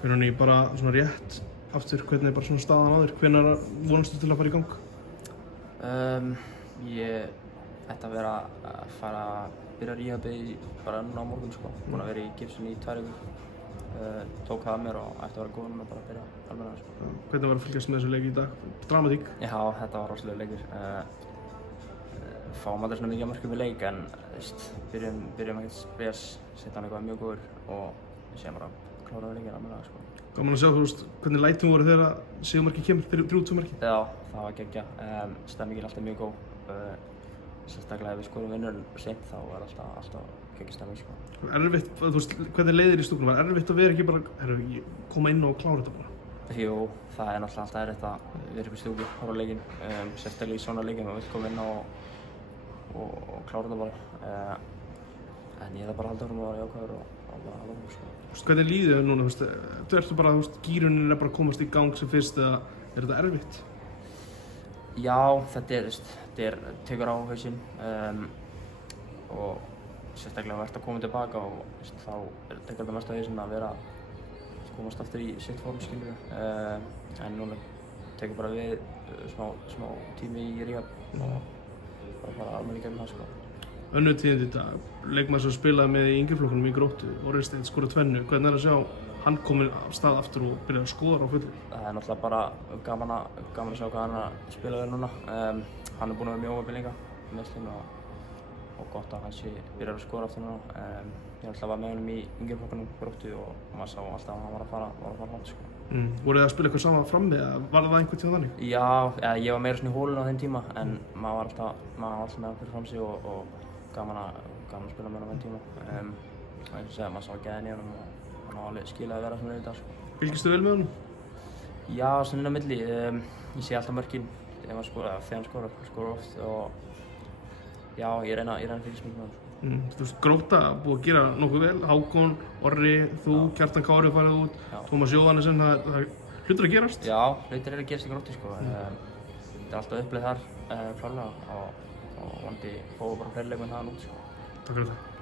Hvernig bara svona rétt aftur, hvernig bara svona staðan á þér? Hvenær vonastu til að fara í gang? Ég ætti að vera að fara að byrja rehabið bara núna á morgun sko. Búinn að vera í gipsinu í 2 vikur. Tók það að mér og ætti að vera góð núna bara að byrja almennilega sko. Hvernig var að fylgjast með þessu leik í dag? Dramatík? Já, þetta var rosalega leikur. Fáum aldrei svona mikið að mörkum í leik en byrjum ekkert spes, setja hann eitthvað mjög góður og við séum bara að klára leikinn almennilega sko. Gaman að sjá, hvernig lætin voru þegar sigurmarkið kemur, 3-2 markið? Já, það var geggjað. Stemmingin alltaf mjög góð. Sérstaklega ef við skorum vinnurinn seint þá er alltaf geggjað stemming sko. Erfitt, hvernig leiðir í stúkunum? Var erfitt að vera ekki bara, koma inn og klára þetta bara? Jú, það er náttúrulega alltaf erfitt að vera upp í stúku, horfa á leikinn. Sérstaklega í svona leikinn, maður vill koma inn og klára þetta bara. En ég þarf bara að halda áfram að vera jákvæður og bara halda áfram sko. Hvernig líður þér núna? Ertu bara, gírunin er bara að komast í gang sem fyrst eða er þetta erfitt? Já, þetta tekur á hausinn og sérstaklega ef þú ert að koma tilbaka og þá tekur þetta mest á hausinn að vera að komast aftur í sitt form skilur. En núna tekur bara við smá tími í rehab og bara almennilega gegnum það sko. Önnur tíðindi í dag, leikmaður sem spilaði með í yngreflokkunum í Gróttu, Orri Steinn skoraði 2. Hvernig að sjá hann kominn af stað aftur og byrja að skora á fullu? Það er náttúrulega bara gaman að sjá hvað hann er að spila við núna. Hann er búinn að vera mjög óheppinn líka meiðslin og gott að hann sé byrjar að skora aftur núna. Ég náttúrulega var með honum í yngreflokkunum Gróttu og maður sá alltaf að hann var að fara langt sko. Voruð þið að spila eitthvað saman frammi eða var það einhvern tíma þannig? Já, ég var meira svona í hólinu á þeim tíma en maður var alltaf með hann fyrir fram sig og gaman að spila með hann á þeim tíma. Eins og segja, maður sá gæðin í honum og hann á alveg skilað að vera svona í dag sko. Fylgistu vel með honum? Já, svona inn á milli. Ég sé alltaf mörkin þegar hann skorar oft og já, ég reyna að fylgjast mikið með hann sko. Grótta búið að gera nokkuð vel, Hákon, Orri, þú, Kjartan Kári farið út, Tómas Jóhannesson, það hlutir að gerast? Já, hlutir að gerast í Gróttu sko. Þetta er alltaf uppleið þar klárlega og vonandi fóðu bara fleiri leikmenn þaðan út sko. Takk fyrir þetta.